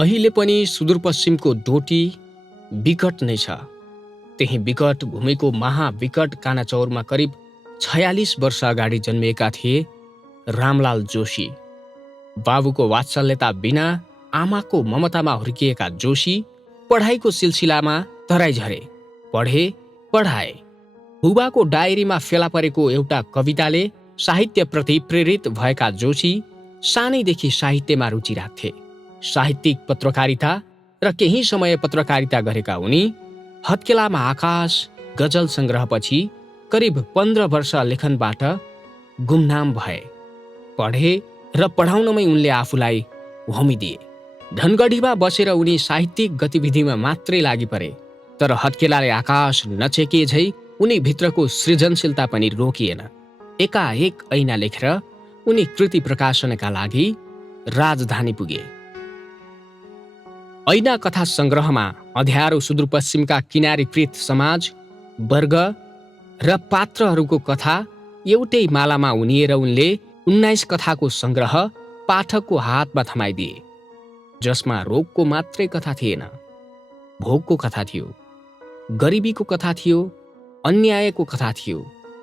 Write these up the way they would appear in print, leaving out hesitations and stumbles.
अहिले पनि सुदूरपश्चिमको डोटी विकट नै छ। त्यही विकट भूमिको महाविकट कानाचौरमा करिब 46 वर्ष अगाडि जन्मिएका थिए रामलाल जोशी। बाबुको वात्सल्यता बिना आमाको ममतामा हुर्किएका जोशी पढाइको सिलसिलामा तराई झरे। पढे, पढाए। बुबाको डायरीमा फेला परेको एउटा कविताले साहित्यप्रति प्रेरित भएका जोशी सानैदेखि साहित्यमा रुचि राख्थे। साहित्यिक पत्रकारिता र केही समय पत्रकारिता गरेका उनी हत्केलामा आकाश गजल सङ्ग्रहपछि करिब 15 वर्ष लेखनबाट गुमनाम भए। पढे र पढाउनमै उनले आफूलाई होमिदिए। धनगढीमा बसेर उनी साहित्यिक गतिविधिमा मात्रै लागि परे। तर हत्केलाले आकाश नछेकिए झै उनी भित्रको सृजनशीलता पनि रोकिएन। एकाएक ऐना लेखेर उनी कृति प्रकाशनका लागि राजधानी पुगे। ऐना कथा सङ्ग्रहमा अँध्यारो सुदूरपश्चिमका किनारीकृत समाज, वर्ग र पात्रहरूको कथा एउटै मालामा उनिएर उनले 19 कथाको सङ्ग्रह पाठकको हातमा थमाइदिए, जसमा रोगको मात्रै कथा थिएन, भोगको कथा थियो, गरिबीको कथा थियो, अन्यायको कथा थियो,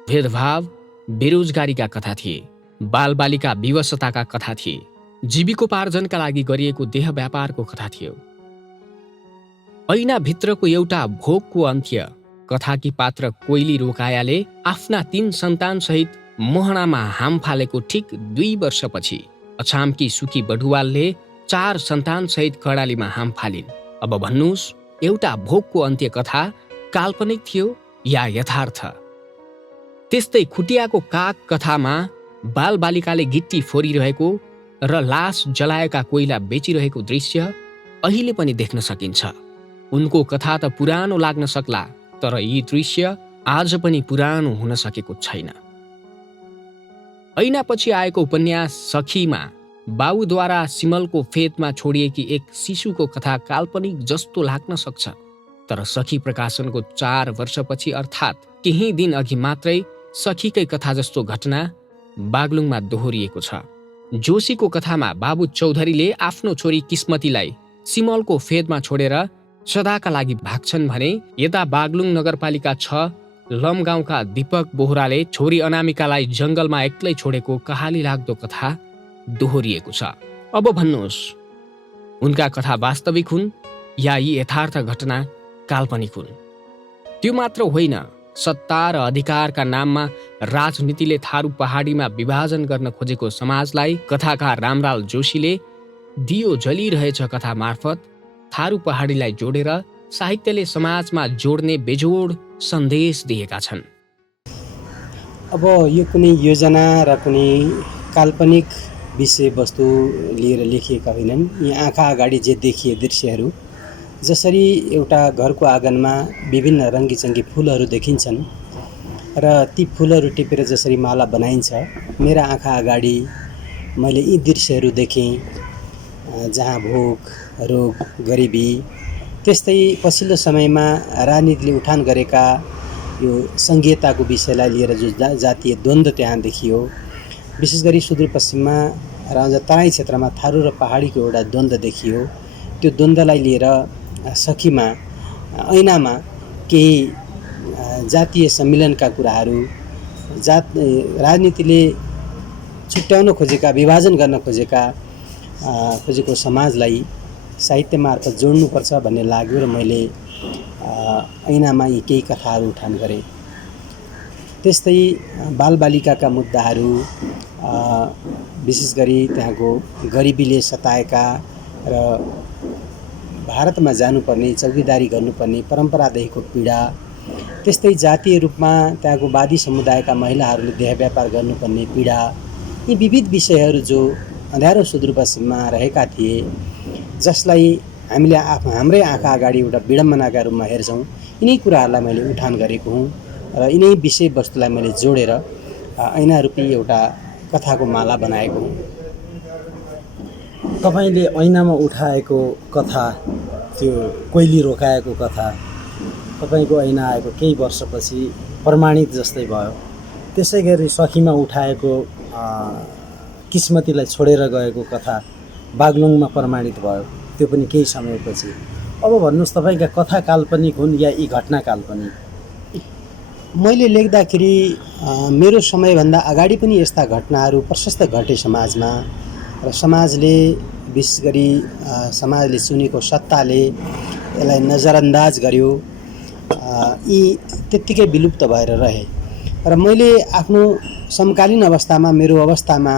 भेदभाव बेरोजगारीका कथा थिए, बालबालिका विवशताका कथा थिए, जीविकोपार्जनका लागि गरिएको देह व्यापारको कथा थियो। ऐनाभित्रको एउटा भोगको अन्त्य कथाकी पात्र कोइली रोकायाले आफ्ना 3 सन्तानसहित मोहनामा हाम फालेको ठिक 2 वर्षपछि अछामकी सुकी बढुवालले 4 सन्तानसहित कर्णालीमा हाम फालिन्। अब भन्नुहोस्, एउटा भोगको अन्त्य कथा काल्पनिक थियो या यथार्थ? त्यस्तै खुटियाको काग कथामा बालबालिकाले गिट्टी फोरिरहेको र लास जलाएका कोइला बेचिरहेको दृश्य अहिले पनि देख्न सकिन्छ। उनको कथा त पुरानो लाग्न सक्ला, तर यी दृश्य आज पनि पुरानो हुन सकेको छैन। ऐनापछि आएको उपन्यास सखीमा बाबुद्वारा सिमलको फेदमा छोडिएकी एक शिशुको कथा काल्पनिक जस्तो लाग्न सक्छ, तर सखी प्रकाशनको 4 वर्षपछि अर्थात् केही दिन अघि मात्रै सखीकै कथा जस्तो घटना बागलुङमा दोहोरिएको छ। जोशीको कथामा बाबु चौधरीले आफ्नो छोरी किस्मतीलाई सिमलको फेदमा छोडेर सदाका लागि भाग्छन् भने यता बागलुङ नगरपालिका 6 लम गाउँका दीपक बोहराले छोरी अनामिकालाई जङ्गलमा एक्लै छोडेको कहाली लाग्दो कथा दोहोरिएको छ। अब भन्नुहोस्, उनका कथा वास्तविक हुन् या यी यथार्थ घटना काल्पनिक हुन्? त्यो मात्र होइन, सत्ता र अधिकारका नाममा राजनीतिले थारू पहाडीमा विभाजन गर्न खोजेको समाजलाई कथाकार रामलाल जोशीले दियो जलिरहेछ कथा मार्फत थारू पहाडीलाई जोडेर साहित्यले समाजमा जोड्ने बेजोड सन्देश दिएका छन्। अब यो कुनै योजना र कुनै काल्पनिक विषयवस्तु लिएर लेखिएका होइनन्। यी आँखा अगाडि जे देखिए दृश्यहरू, जसरी एउटा घरको आँगनमा विभिन्न रङ्गीचङ्गी फुलहरू देखिन्छन् र ती फुलहरू टिपेर जसरी माला बनाइन्छ, मेरा आँखा अगाडि मैले यी दृश्यहरू देखेँ, जहाँ भोक, रोग, गरिबी, त्यस्तै पछिल्लो समयमा राजनीतिले उठान गरेका यो सङ्घीयताको विषयलाई लिएर जो जातीय द्वन्द्व त्यहाँ देखियो। विशेष गरी सुदूरपश्चिममा र अझ तराई क्षेत्रमा थारू र पहाडीको एउटा द्वन्द्व देखियो। त्यो द्वन्द्वलाई लिएर सखीमा ऐनामा केही जातीय सम्मिलनका कुराहरू, राजनीतिले छुट्याउन खोजेका, विभाजन गर्न खोजेको समाजलाई साहित्य मार्फत जोड्नुपर्छ भन्ने लाग्यो र मैले ऐनामा यी केही कथाहरू उठान गरेँ। त्यस्तै बालबालिकाका मुद्दाहरू, विशेष गरी त्यहाँको गरिबीले सताएका र भारतमा जानुपर्ने, चौकीदारी गर्नुपर्ने परम्परादेखिको पीडा, त्यस्तै जातीय रूपमा त्यहाँको वादी समुदायका महिलाहरूले देह व्यापार गर्नुपर्ने पीडा, यी विविध विषयहरू जो अँध्यारो सुदूरपश्चिममा रहेका थिए, जसलाई हामीले हाम्रै आँखा अगाडि एउटा विडम्बनाका रूपमा हेर्छौँ, यिनै कुराहरूलाई मैले उठान गरेको हुँ र यिनै विषयवस्तुलाई मैले जोडेर ऐना रूपी एउटा कथाको माला बनाएको हुँ। तपाईँले ऐनामा उठाएको कथा, त्यो कोइली रोकाएको कथा तपाईँको ऐना आएको केही वर्षपछि प्रमाणित जस्तै भयो। त्यसै गरी सखीमा उठाएको किस्मतीलाई छोडेर गएको कथा बागलुङमा प्रमाणित भयो। त्यो पनि केही समयपछि। अब भन्नुहोस् तपाईँका कथा काल्पनिक हुन् या यी घटना काल्पनिक? मैले लेख्दाखेरि मेरो समयभन्दा अगाडि पनि यस्ता घटनाहरू प्रशस्त घटे समाजमा, र समाजले विशेष गरी समाजले चुनेको सत्ताले यसलाई नजरअन्दाज गर्यो। यी त्यत्तिकै विलुप्त भएर रहे। र मैले आफ्नो समकालीन अवस्थामा, मेरो अवस्थामा,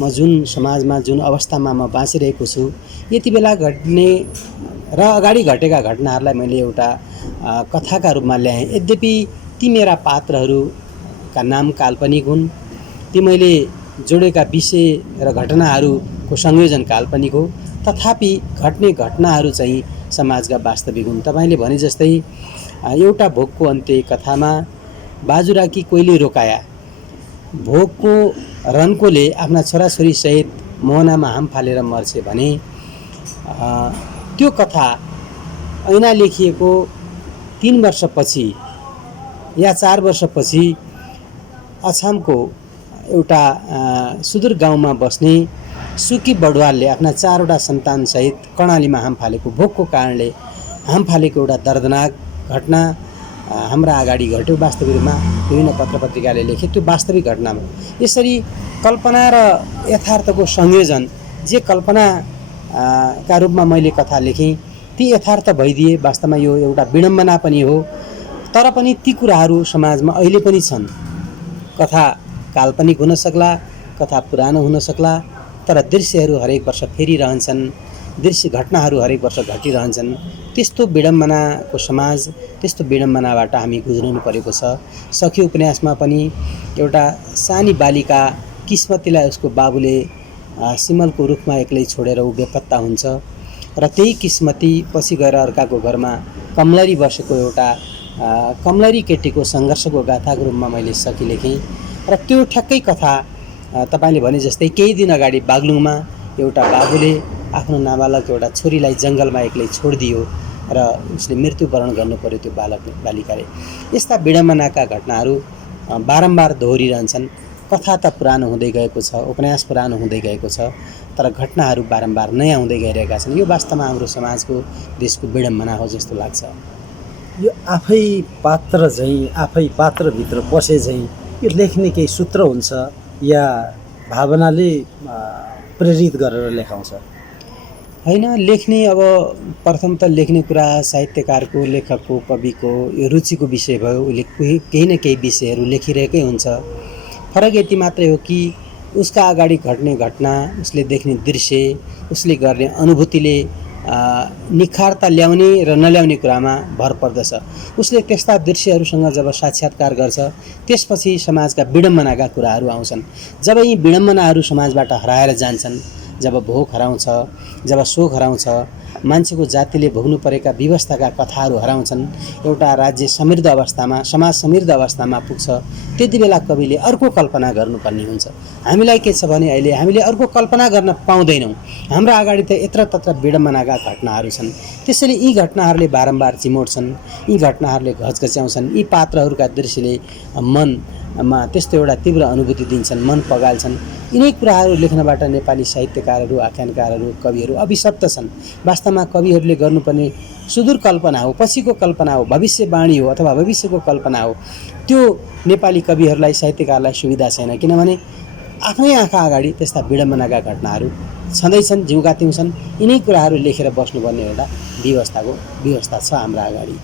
म जुन समाजमा जुन अवस्थामा म बाँचिरहेको छु, यति बेला घट्ने र अगाडि घटेका घटनाहरूलाई मैले एउटा कथाका रूपमा ल्याएँ। यद्यपि ती मेरा पात्रहरूका नाम काल्पनिक हुन्, ती मैले जोडेका विषय र घटनाहरूको संयोजन काल्पनिक हो, तथापि घट्ने घटनाहरू चाहिँ समाजका वास्तविक हुन्। तपाईँले भने जस्तै एउटा भोकको अन्त्य कथामा बाजुराकी कोइली रोकाया, भोकको रन्कोले आफ्ना छोराछोरी सहित मोहनामा हाम फालेर मर्छे भने त्यो कथा ऐना लेखिएको 3 वर्षपछि या 4 वर्षपछि अछामको एउटा सुदूर गाउँमा बस्ने सुकी बडवालले आफ्ना 4वटा सन्तानसहित कर्णालीमा हाम फालेको, भोकको कारणले हाम फालेको एउटा दर्दनाक घटना हाम्रा अगाडि घट्यो। वास्तविक रूपमा विभिन्न पत्रपत्रिकाले लेखे त्यो वास्तविक घटनामा। यसरी कल्पना र यथार्थको संयोजन, जे कल्पना का रूपमा मैले कथा लेखेँ ती यथार्थ भइदिए। वास्तवमा यो एउटा विडम्बना पनि हो, तर पनि ती कुराहरू समाजमा अहिले पनि छन्। कथा काल्पनिक हुन सक्ला, कथा पुरानो हुन सक्ला, तर दृश्यहरू हरेक वर्ष फेरिरहन्छन्, दृश्य घटनाहरू हरेक वर्ष घटिरहन्छन्। त्यस्तो विडम्बनाको समाज, त्यस्तो विडम्बनाबाट हामी गुज्रनु परेको छ। सखी उपन्यासमा पनि एउटा सानी बालिका किस्मतीलाई उसको बाबुले सिमलको रुखमा एक्लै छोडेर ऊ बेपत्ता हुन्छ, र त्यही किस्मती पछि गएर अर्काको घरमा कमलरी बसेको एउटा कमलरी केटीको सङ्घर्षको गाथाको रूपमा मैले सखी लेखेँ। र त्यो ठ्याक्कै कथा तपाईँले भने जस्तै केही दिन अगाडि बागलुङमा एउटा बाबुले आफ्नो नाबालक एउटा छोरीलाई जङ्गलमा एक्लै छोडिदियो र उसले मृत्युवरण गर्नु पर्यो त्यो बालिकाले। यस्ता विडम्बनाका घटनाहरू बारम्बार दोहोरिरहन्छन्। कथा त पुरानो हुँदै गएको छ, उपन्यास पुरानो हुँदै गएको छ, तर घटनाहरू बारम्बार नयाँ हुँदै गइरहेका छन्। यो वास्तवमा हाम्रो समाजको, देशको विडम्बना हो जस्तो लाग्छ। यो आफै पात्र झैँ, आफै पात्रभित्र पसे झैँ यो लेख्ने केही सूत्र हुन्छ या भावनाले प्रेरित गरेर लेखाउँछ? होइन, लेख्ने अब प्रथम त लेख्ने कुरा साहित्यकारको, लेखकको, कविको यो रुचिको विषय भयो। उसले केही न केही विषयहरू लेखिरहेकै हुन्छ। फरक यति मात्रै हो कि उसका अगाडि घट्ने घटना, उसले देख्ने दृश्य, उसले गर्ने अनुभूतिले निखारता ल्याउने र नल्याउने कुरामा भर पर्दछ। उसले त्यस्ता दृश्यहरूसँग जब साक्षात्कार गर्छ, त्यसपछि समाजका विडम्बनाका कुराहरू आउँछन्। जब यी विडम्बनाहरू समाजबाट हराएर जान्छन्, जब भोक हराउँछ, जब शोक हराउँछ, मान्छेको जातिले भोग्नु परेका व्यवस्थाका कथाहरू हराउँछन्, एउटा राज्य समृद्ध अवस्थामा, समाज समृद्ध अवस्थामा पुग्छ, त्यति बेला कविले अर्को कल्पना गर्नुपर्ने हुन्छ। हामीलाई के छ भने अहिले हामीले अर्को कल्पना गर्न पाउँदैनौँ। हाम्रा अगाडि त यत्र तत्र विडम्बनाका घटनाहरू छन्। त्यसैले यी घटनाहरूले बारम्बार चिमोट्छन्, यी घटनाहरूले घचघच्याउँछन्, यी पात्रहरूका दृश्यले मनमा त्यस्तो एउटा तीव्र अनुभूति दिन्छन्, मन पगाल्छन्। यिनै कुराहरू लेख्नबाट नेपाली साहित्यकारहरू, आख्यानकारहरू, कविहरू अभिशप्त छन्। वास्तवमा कविहरूले गर्नुपर्ने सुदूर कल्पना हो, पछिको कल्पना हो, भविष्यवाणी हो अथवा भविष्यको कल्पना हो। त्यो नेपाली कविहरूलाई, साहित्यकारलाई सुविधा छैन, किनभने आफ्नै आँखा अगाडि त्यस्ता विडम्बनाका घटनाहरू छँदैछन्, जिउका त्यौँ छन्। यिनै कुराहरू लेखेर बस्नुपर्ने एउटा व्यवस्था छ हाम्रा अगाडि।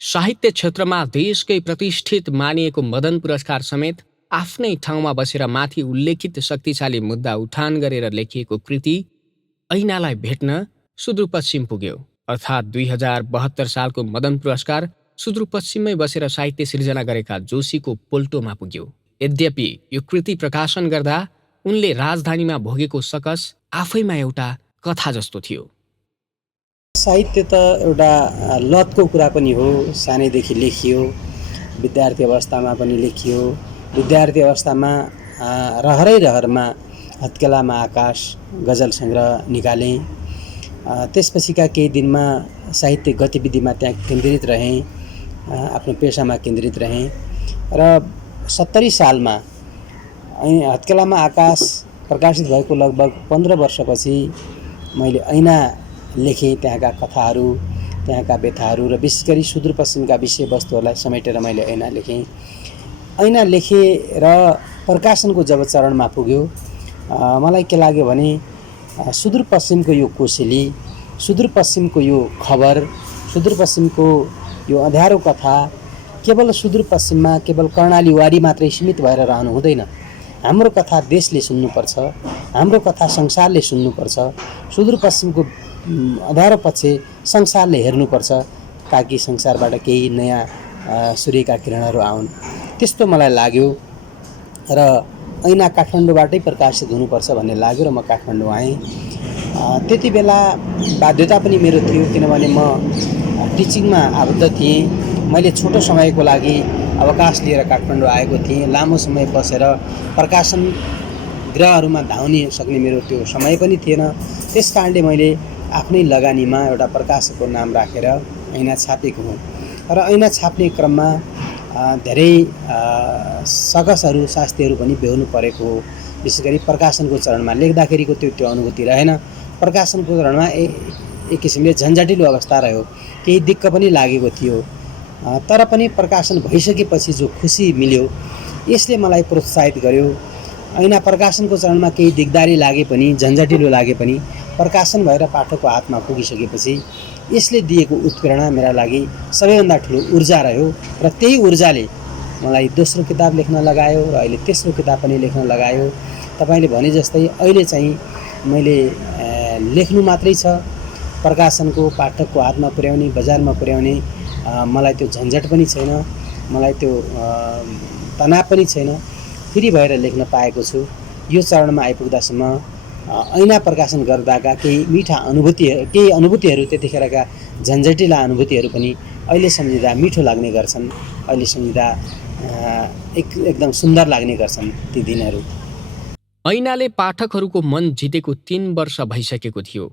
साहित्य क्षेत्रमा देशकै प्रतिष्ठित मानिएको मदन पुरस्कार समेत आफ्नै ठाउँमा बसेर माथि उल्लेखित शक्तिशाली मुद्दा उठान गरेर लेखिएको कृति ऐनालाई भेट्न सुदूरपश्चिम पुग्यो। अर्थात् 2072 सालको मदन पुरस्कार सुदूरपश्चिममै बसेर साहित्य सिर्जना गरेका जोशीको पोल्टोमा पुग्यो। यद्यपि यो कृति प्रकाशन गर्दा उनले राजधानीमा भोगेको सकस आफैमा एउटा कथा जस्तो थियो। साहित्य त एउटा लतको कुरा पनि हो। सानैदेखि लेखियो, विद्यार्थी अवस्थामा पनि लेखियो। विद्यार्थी अवस्थामा रहरमा हत्केलामा आकाश गजल सङ्ग्रह निकालेँ। त्यसपछिका केही दिनमा साहित्य गतिविधिमा त्यहाँ केन्द्रित रहेँ, आफ्नो पेसामा केन्द्रित रहेँ र 70 सालमा हत्केलामा आकाश प्रकाशित भएको लगभग 15 वर्षपछि मैले ऐना लेखेँ। त्यहाँका कथाहरू, त्यहाँका व्यथाहरू र विशेष गरी सुदूरपश्चिमका विषयवस्तुहरूलाई समेटेर मैले ऐना लेखेँ। ऐना लेखेर प्रकाशनको जब चरणमा पुग्यो, मलाई के लाग्यो भने सुदूरपश्चिमको यो कोसेली, सुदूरपश्चिमको यो खबर, सुदूरपश्चिमको यो अँध्यारो कथा केवल सुदूरपश्चिममा, केवल कर्णाली वारी मात्रै सीमित भएर रहनु हुँदैन। हाम्रो कथा देशले सुन्नुपर्छ, हाम्रो कथा संसारले सुन्नुपर्छ। सुदूरपश्चिमको अँध्यारो पक्ष संसारले हेर्नुपर्छ, ताकि संसारबाट केही नयाँ सूर्यका किरणहरू आउन्। त्यस्तो मलाई लाग्यो र ऐना काठमाडौँबाटै प्रकाशित हुनुपर्छ भन्ने लाग्यो र म काठमाडौँ आएँ। त्यति बेला बाध्यता पनि मेरो थियो, किनभने म टिचिङमा आबद्ध थिएँ। मैले छोटो समयको लागि अवकाश लिएर काठमाडौँ आएको थिएँ। लामो समय बसेर प्रकाशन गृहहरूमा धाउन सक्ने मेरो त्यो समय पनि थिएन। त्यस कारणले मैले आफ्नै लगानीमा एउटा प्रकाशकको नाम राखेर ऐना छापेको हुँ। र ऐना छाप्ने क्रममा धेरै सकसहरू, शास्तिहरू पनि बेहोर्नु परेको हो। विशेष गरी प्रकाशनको चरणमा लेख्दाखेरिको त्यो अनुभूति रहेन। प्रकाशनको चरणमा एक किसिमले झन्झटिलो अवस्था रह्यो, केही दिक्क पनि लागेको थियो। तर पनि प्रकाशन भइसकेपछि जो खुसी मिल्यो, यसले मलाई प्रोत्साहित गर्यो। ऐना प्रकाशनको चरणमा केही दिगदारी लागे पनि, झन्झटिलो लागे पनि, प्रकाशन भएर पाठकको हातमा पुगिसकेपछि यसले दिएको उत्प्रेरणा मेरा लागि सबैभन्दा ठुलो ऊर्जा रह्यो। र त्यही ऊर्जाले मलाई दोस्रो किताब लेख्न लगायो र अहिले तेस्रो किताब पनि लेख्न लगायो। तपाईँले भने जस्तै अहिले चाहिँ मैले लेख्नु मात्रै छ, प्रकाशनको पाठकको हातमा पुर्याउने, बजारमा पुर्याउने मलाई त्यो झन्झट पनि छैन, मलाई त्यो तनाव पनि छैन। फ्री भएर लेख्न पाएको छु। यो चरणमा आइपुग्दासम्म ऐना प्रकाशन गर्दाका केही मिठा केही अनुभूतिहरू, त्यतिखेरका झन्झटिला अनुभूतिहरू पनि अहिले सम्झिँदा मिठो लाग्ने गर्छन्। अहिले सम्झिँदा एकदम सुन्दर लाग्ने गर्छन् ती दिनहरू। ऐनाले पाठकहरूको मन जितेको 3 वर्ष भइसकेको थियो।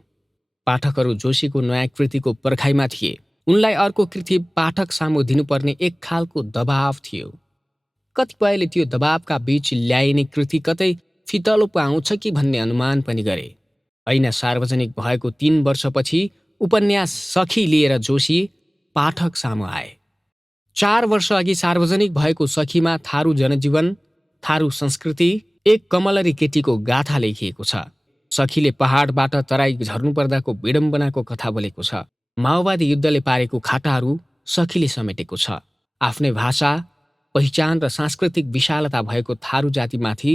पाठकहरू जोशीको नयाँ कृतिको पर्खाइमा थिए। उनलाई अर्को कृति पाठक सामु दिनुपर्ने एक खालको दबाव थियो। कतिपयले त्यो दबावका बीच ल्याइने कृति कतै फितलो पाउँछ कि भन्ने अनुमान पनि गरे। ऐना सार्वजनिक भएको 3 वर्षपछि उपन्यास सखी लिएर जोशी पाठक सामु आए। 4 वर्ष अघि सार्वजनिक भएको सखीमा थारू जनजीवन, थारू संस्कृति, एक कमलरी केटीको गाथा लेखिएको छ। सखीले पहाडबाट तराई झर्नुपर्दाको विडम्बनाको कथा बोलेको छ। माओवादी युद्धले पारेको खाटाहरू सखीले समेटेको छ। आफ्नै भाषा, पहिचान र सांस्कृतिक विशालता भएको थारू जातिमाथि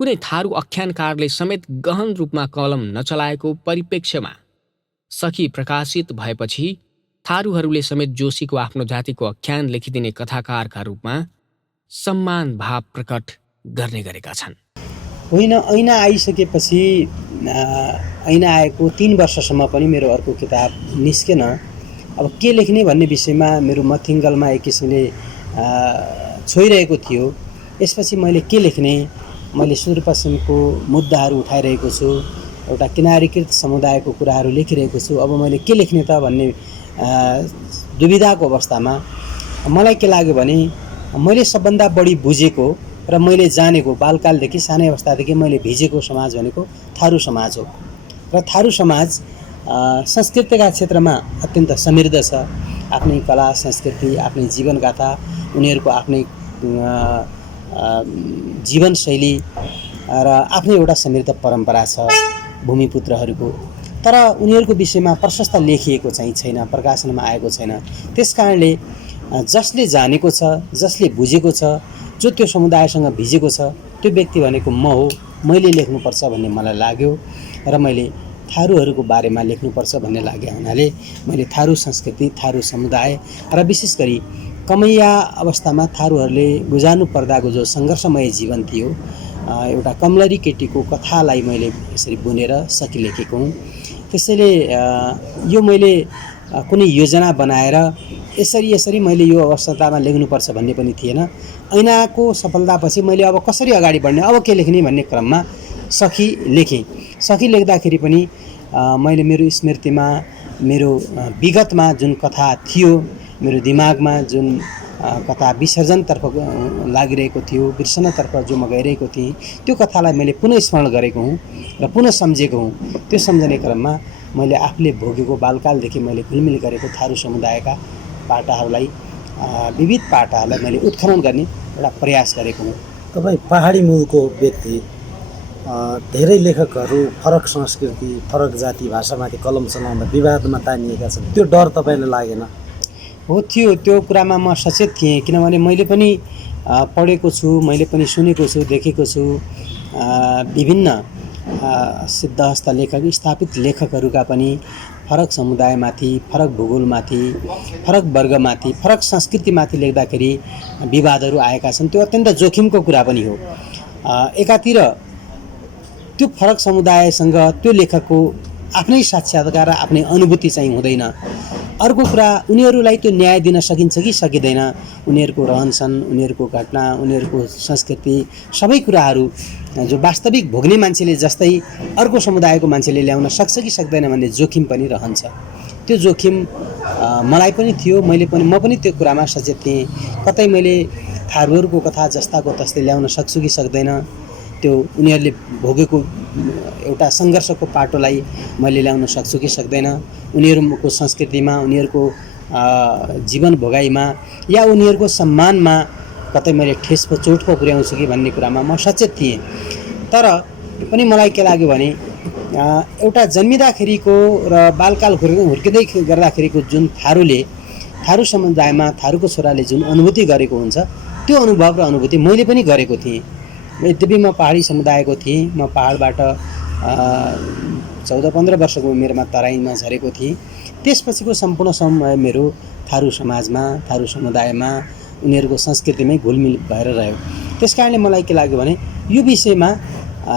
कुनै थारू आख्यानकारले समेत गहन रूपमा कलम नचलाएको परिप्रेक्ष्यमा सखी प्रकाशित भएपछि थारूहरूले समेत जोशीको आफ्नो जातिको आख्यान लेखिदिने कथाकारका रूपमा सम्मान भाव प्रकट गर्ने गरेका छन्। होइन, ऐना आइसकेपछि ऐना आएको 3 वर्षसम्म पनि मेरो अर्को किताब निस्केन। अब के लेख्ने भन्ने विषयमा मेरो मथिङ्गलमा एक किसिमले छोइरहेको थियो। यसपछि मैले के लेख्ने, मैले सुदूरपश्चिमको मुद्दाहरू उठाइरहेको छु, एउटा किनारीकृत समुदायको कुराहरू लेखिरहेको छु। अब मैले के लेख्ने त भन्ने दुविधाको अवस्थामा मलाई के लाग्यो भने मैले सबभन्दा बढी बुझेको र मैले जानेको, बालकालदेखि सानै अवस्थादेखि मैले भिजेको समाज भनेको थारू समाज हो। र थारू समाज संस्कृतिका क्षेत्रमा अत्यन्त समृद्ध छ। आफ्नै कला संस्कृति, आफ्नै जीवनगाथा, उनीहरूको आफ्नै जीवनशैली र आफ्नै एउटा समृद्ध परम्परा छ भूमिपुत्रहरूको। तर उनीहरूको विषयमा प्रशस्त लेखिएको चाहिँ छैन, प्रकाशनमा आएको छैन। त्यस कारणले जसले जानेको छ, जसले बुझेको छ, जो त्यो समुदायसँग भिजेको छ, त्यो व्यक्ति भनेको म हो। मैले लेख्नुपर्छ भन्ने मलाई लाग्यो र मैले थारूहरूको बारेमा लेख्नुपर्छ भन्ने लाग्यो हुनाले मैले थारू संस्कृति, थारू समुदाय र विशेष गरी कमैया अवस्थामा थारूहरूले गुजार्नु पर्दाको जो सङ्घर्षमय जीवन थियो, एउटा कमलरी केटीको कथालाई मैले यसरी बुनेर सखी लेखेको हुँ। त्यसैले यो मैले कुनै योजना बनाएर यसरी मैले यो अवस्थामा लेख्नुपर्छ भन्ने पनि थिएन। ऐनाको सफलतापछि मैले अब कसरी अगाडि बढ्ने, अब के लेख्ने भन्ने क्रममा सखी लेखेँ। सखी लेख्दाखेरि पनि मैले मेरो स्मृतिमा, मेरो विगतमा जुन कथा थियो, मेरो दिमागमा जुन कथा विसर्जनतर्फ लागिरहेको थियो, बिर्सनतर्फ जो म गइरहेको थिएँ, त्यो कथालाई मैले पुनः स्मरण गरेको हुँ र पुनः सम्झेको हुँ। त्यो सम्झने क्रममा मैले आफूले भोगेको बालकालदेखि मैले घुलमिल गरेको थारू समुदायका पाटाहरूलाई, विविध पाटाहरूलाई मैले उत्खनन गर्ने एउटा प्रयास गरेको हुँ। तपाईँ पहाडी मूलको व्यक्ति, धेरै लेखकहरू फरक संस्कृति, फरक जाति भाषामाथि कलम चलाउँदा विवादमा तानिएका छन्। त्यो डर तपाईँलाई लागेन? हो, थियो। त्यो कुरामा म सचेत थिएँ, किनभने मैले पनि पढेको छु, मैले पनि सुनेको छु, देखेको छु। विभिन्न सिद्धहस्त लेखक, स्थापित लेखकहरूका पनि फरक समुदायमाथि, फरक भूगोलमाथि, फरक वर्गमाथि, फरक संस्कृतिमाथि लेख्दाखेरि विवादहरू आएका छन्। त्यो अत्यन्त जोखिमको कुरा पनि हो। एकातिर त्यो फरक समुदायसँग त्यो लेखकको आफ्नै साक्षात्कार र आफ्नै अनुभूति चाहिँ हुँदैन। अर्को कुरा, उनीहरूलाई त्यो न्याय दिन सकिन्छ कि सकिँदैन, उनीहरूको रहनसहन, उनीहरूको घटना, उनीहरूको संस्कृति, सबै कुराहरू जो वास्तविक भोग्ने मान्छेले जस्तै अर्को समुदायको मान्छेले ल्याउन सक्छ कि सक्दैन भन्ने जोखिम पनि रहन्छ। त्यो जोखिम मलाई पनि थियो, म पनि त्यो कुरामा सचेत थिएँ। कतै मैले थारूहरूको कथा जस्ताको तस्तै ल्याउन सक्छु कि सक्दैन, त्यो उनीहरूले भोगेको एउटा सङ्घर्षको पाटोलाई मैले ल्याउन सक्छु कि सक्दैन, उनीहरूको संस्कृतिमा, उनीहरूको जीवन भोगाइमा या उनीहरूको सम्मानमा कतै मैले ठेस पो चोट पो पुर्याउँछु कि भन्ने कुरामा म सचेत थिएँ। तर पनि मलाई के लाग्यो भने एउटा जन्मिँदाखेरिको र बालकाल हुर्किँदै गर्दाखेरिको जुन थारू समुदायमा थारूको छोराले जुन अनुभूति गरेको हुन्छ, त्यो अनुभव र अनुभूति मैले पनि गरेको थिएँ। यद्यपि म पहाडी समुदायको थिएँ, म पहाडबाट 14-15 वर्षको उमेरमा तराईमा झरेको थिएँ। त्यसपछिको सम्पूर्ण समय मेरो थारू समाजमा, थारू समुदायमा, उनीहरूको संस्कृतिमै घुलमिल भएर रह्यो। त्यस कारणले मलाई के लाग्यो भने यो विषयमा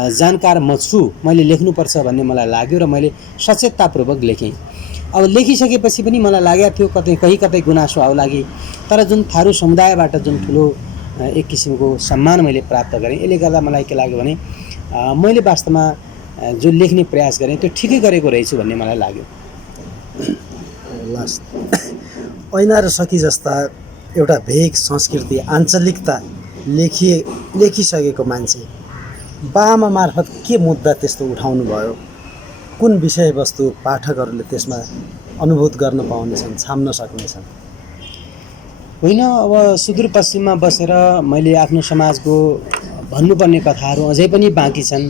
जानकार म छु, मैले लेख्नुपर्छ भन्ने मलाई लाग्यो र मैले सचेततापूर्वक लेखेँ। अब लेखिसकेपछि पनि मलाई लागेको थियो कतै गुनासो आउला कि, तर जुन थारू समुदायबाट जुन ठुलो एक किसिमको सम्मान मैले प्राप्त गरेँ, यसले गर्दा मलाई के लाग्यो भने मैले वास्तवमा जो लेख्ने प्रयास गरेँ त्यो ठिकै गरेको रहेछु भन्ने मलाई लाग्यो। लास्ट, ऐना र सखी जस्ता एउटा भेग संस्कृति, आञ्चलिकता लेखिसकेको मान्छे बाआमा मार्फत के मुद्दा त्यस्तो उठाउनु भयो? कुन विषयवस्तु पाठकहरूले त्यसमा अनुभूत गर्न पाउनेछन्, छाम्न सक्नेछन्? होइन, अब सुदूरपश्चिममा बसेर मैले आफ्नो समाजको भन्नुपर्ने कथाहरू अझै पनि बाँकी छन्।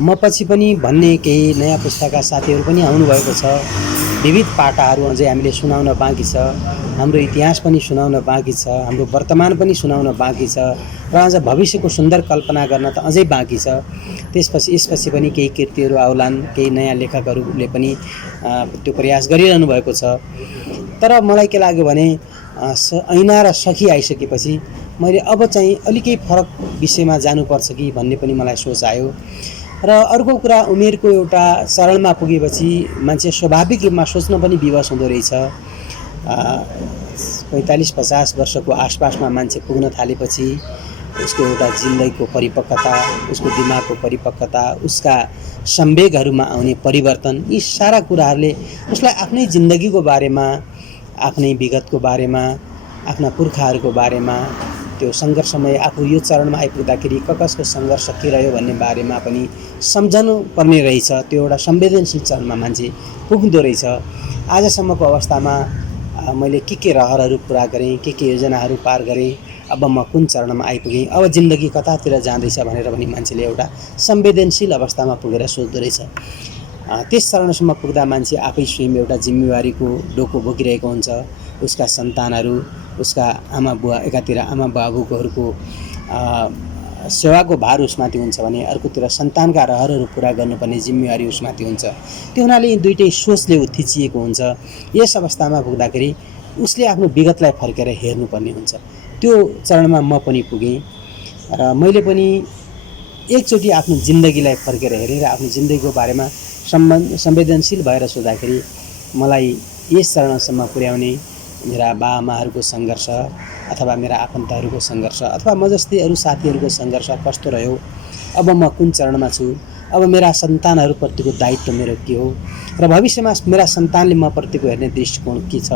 म पछि पनि भन्ने केही नयाँ पुस्ताका साथीहरू पनि आउनुभएको छ। विविध पाटाहरू अझै हामीले सुनाउन बाँकी छ, हाम्रो इतिहास पनि सुनाउन बाँकी छ, हाम्रो वर्तमान पनि सुनाउन बाँकी छ र अझ भविष्यको सुन्दर कल्पना गर्न त अझै बाँकी छ। यसपछि पनि केही कृतिहरू आउलान्, केही नयाँ लेखकहरूले पनि त्यो प्रयास गरिरहनु भएको छ। तर मलाई के लाग्यो भने ऐना र सखी आइसकेपछि मैले अब चाहिँ अलिकति फरक विषयमा जानुपर्छ कि भन्ने पनि मलाई सोच आयो। र अर्को कुरा, उमेरको एउटा चरणमा पुगेपछि मान्छे स्वाभाविक रूपमा सोच्न पनि विवश हुँदो रहेछ। 45-50 वर्षको आसपासमा मान्छे पुग्न थालेपछि उसको एउटा जिन्दगीको परिपक्वता, उसको दिमागको परिपक्वता, उसका संवेगहरूमा आउने परिवर्तन, यी सारा कुराहरूले उसलाई आफ्नै जिन्दगीको बारेमा, आफ्नै विगतको बारेमा, आफ्ना पुर्खाहरूको बारेमा, त्यो सङ्घर्षमय आफू यो चरणमा आइपुग्दाखेरि कसको सङ्घर्ष के रह्यो भन्ने बारेमा पनि सम्झनु पर्ने रहेछ। त्यो एउटा संवेदनशील चरणमा मान्छे पुग्दो रहेछ। आजसम्मको अवस्थामा मैले के रहरहरू पुरा गरेँ, के योजनाहरू पार गरेँ, अब म कुन चरणमा आइपुगेँ, अब जिन्दगी कतातिर जाँदैछ भनेर पनि मान्छेले एउटा संवेदनशील अवस्थामा पुगेर सोच्दो रहेछ। त्यस चरणसम्म पुग्दा मान्छे आफै स्वयं एउटा जिम्मेवारीको डोको बोकिरहेको हुन्छ। उसका सन्तानहरू, उसका आमा बुवा, एकातिर आमा बाबुकोहरूको सेवाको भार उसमाथि हुन्छ भने अर्कोतिर सन्तानका रहरहरू पुरा गर्नुपर्ने जिम्मेवारी उसमाथि हुन्छ। त्यो हुनाले यी दुइटै सोचले उत्थिचिएको हुन्छ। यस अवस्थामा पुग्दाखेरि उसले आफ्नो विगतलाई फर्केर हेर्नुपर्ने हुन्छ। त्यो चरणमा म पनि पुगेँ र मैले पनि एकचोटि आफ्नो जिन्दगीलाई फर्केर हेरेँ र आफ्नो जिन्दगीको बारेमा संवेदनशील भएर सोच्दाखेरि मलाई यस चरणसम्म पुर्याउने मेरा बाआमाहरूको सङ्घर्ष अथवा मेरा आफन्तहरूको सङ्घर्ष अथवा म जस्तै अरू साथीहरूको सङ्घर्ष कस्तो रह्यो, अब म कुन चरणमा छु, अब मेरा सन्तानहरूप्रतिको दायित्व मेरो के हो र भविष्यमा मेरा सन्तानले म प्रतिको हेर्ने दृष्टिकोण के छ,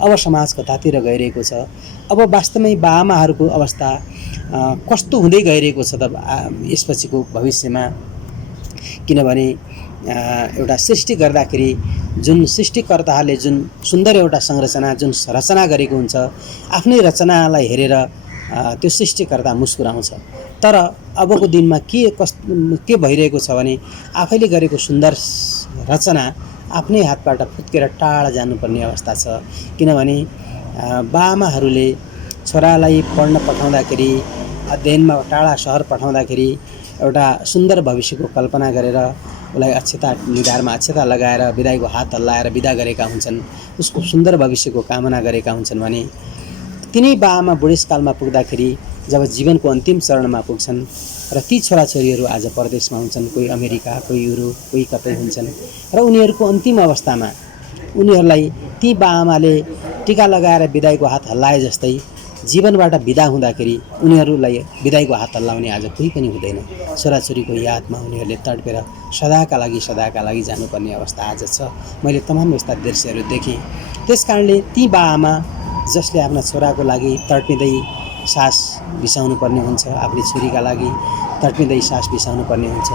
अब समाज कतातिर गइरहेको छ, अब वास्तवमै बाआमाहरूको अवस्था कस्तो हुँदै गइरहेको छ त यसपछिको भविष्यमा। किनभने एउटा सृष्टि गर्दाखेरि जुन सृष्टिकर्ताहरूले जुन सुन्दर एउटा संरचना जुन रचना गरेको हुन्छ, आफ्नै रचनालाई हेरेर त्यो सृष्टिकर्ता मुस्कुराउँछ। तर अबको दिनमा के भइरहेको छ भने आफैले गरेको सुन्दर रचना आफ्नै हातबाट फुत्केर टाढा जानुपर्ने अवस्था छ। किनभने बाआमाहरूले छोरालाई पढ्न पठाउँदाखेरि, अध्ययनमा टाढा सहर पठाउँदाखेरि एउटा सुन्दर भविष्यको कल्पना गरेर उसलाई निधारमा अक्षता लगाएर बिदाईको हात हल्लाएर बिदा गरेका हुन्छन्, उसको सुन्दर भविष्यको कामना गरेका हुन्छन् भने तिनै बाआमा बुढेसकालमा पुग्दाखेरि जब जीवनको अन्तिम चरणमा पुग्छन् र ती छोराछोरीहरू आज परदेशमा हुन्छन्, कोही अमेरिका, कोही युरोप, कोही कतै हुन्छन् र उनीहरूको अन्तिम अवस्थामा उनीहरूलाई ती बाआमाले टिका लगाएर बिदाईको हात हल्लाए जस्तै जीवनबाट बिदा हुँदाखेरि उनीहरूलाई बिदाईको हात हल्लाउने आज कोही पनि हुँदैन। छोराछोरीको यादमा उनीहरूले तडपेर सदाका लागि जानुपर्ने अवस्था आज छ। मैले तमाम यस्ता दृश्यहरू देखेँ। त्यसकारणले ती बाआमा जसले आफ्ना छोराको लागि तडपिँदै सास बिसाउनु पर्ने हुन्छ, आफ्नो छोरीका लागि तडपिँदै सास बिसाउनु पर्ने हुन्छ,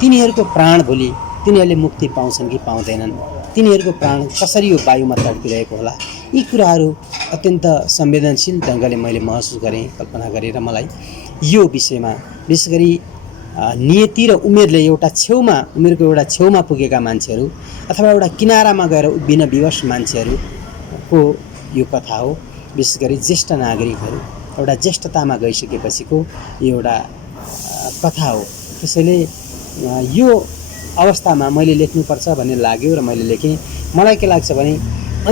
तिनीहरूको प्राण भोलि तिनीहरूले मुक्ति पाउँछन् कि पाउँदैनन्, तिनीहरूको प्राण कसरी यो वायुमा तडपिरहेको होला, यी कुराहरू अत्यन्त संवेदनशील ढङ्गले मैले महसुस गरेँ, कल्पना गरेर मलाई यो विषयमा विशेष गरी नियति र उमेरले उमेरको एउटा छेउमा पुगेका मान्छेहरू अथवा एउटा किनारामा गएर उभिन विवश मान्छेहरूको यो कथा हो। विशेष गरी ज्येष्ठ नागरिकहरू एउटा ज्येष्ठतामा गइसकेपछिको यो एउटा कथा हो। त्यसैले यो अवस्थामा मैले लेख्नुपर्छ भन्ने लाग्यो र मैले लेखेँ। मलाई के लाग्छ भने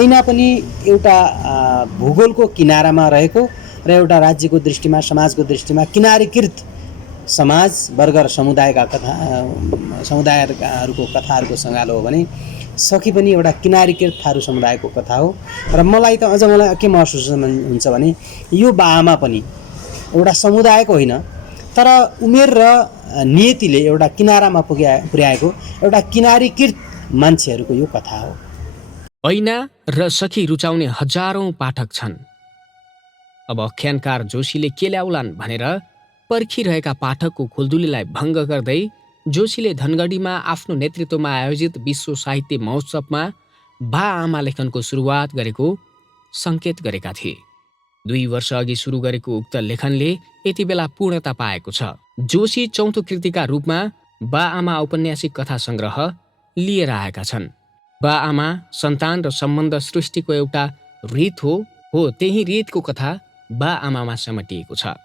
ऐना पनि एउटा भूगोलको किनारामा रहेको र एउटा राज्यको दृष्टिमा, समाजको दृष्टिमा किनारीकृत समाज, वर्ग र समुदायहरूको कथाहरूको सङ्गालो हो भने सकी पनि एउटा किनारीकृत थारू समुदायको कथा हो। र मलाई के महसुस हुन्छ भने यो बाआमा पनि एउटा समुदायको होइन, तर उमेर र नियतिले एउटा किनारामा पुर्याएको एउटा किनारीकृत मान्छेहरूको यो कथा हो। ऐना र सखी रुचाउने हजारौं पाठक छन्। अब आख्यानकार जोशीले के ल्याउलान् भनेर पर्खिरहेका पाठकको खुल्दुलीलाई भङ्ग गर्दै जोशीले धनगढीमा आफ्नो नेतृत्वमा आयोजित विश्व साहित्य महोत्सवमा बाआमा लेखनको सुरुवात गरेको सङ्केत गरेका थिए। 2 वर्ष अघि सुरु गरेको उक्त लेखनले यति बेला पूर्णता पाएको छ। जोशी चौथो कृतिका रूपमा बाआमा औपन्यासिक कथा सङ्ग्रह लिएर आएका छन्। बाआमा सन्तान र सम्बन्ध सृष्टिको एउटा रीत हो, त्यही रीतको कथा बाआमामा समेटिएको छ।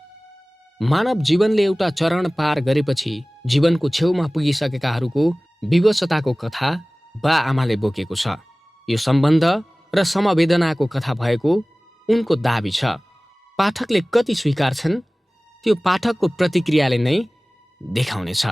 मानव जीवनले एउटा चरण पार गरेपछि जीवनको छेउमा पुगिसकेकाहरूको विवशताको कथा बाआमाले बोकेको छ। यो सम्बन्ध र समवेदनाको कथा भएको उनको दाबी छ। पाठकले कति स्वीकार्छन् त्यो पाठकको प्रतिक्रियाले नै देखाउनेछ।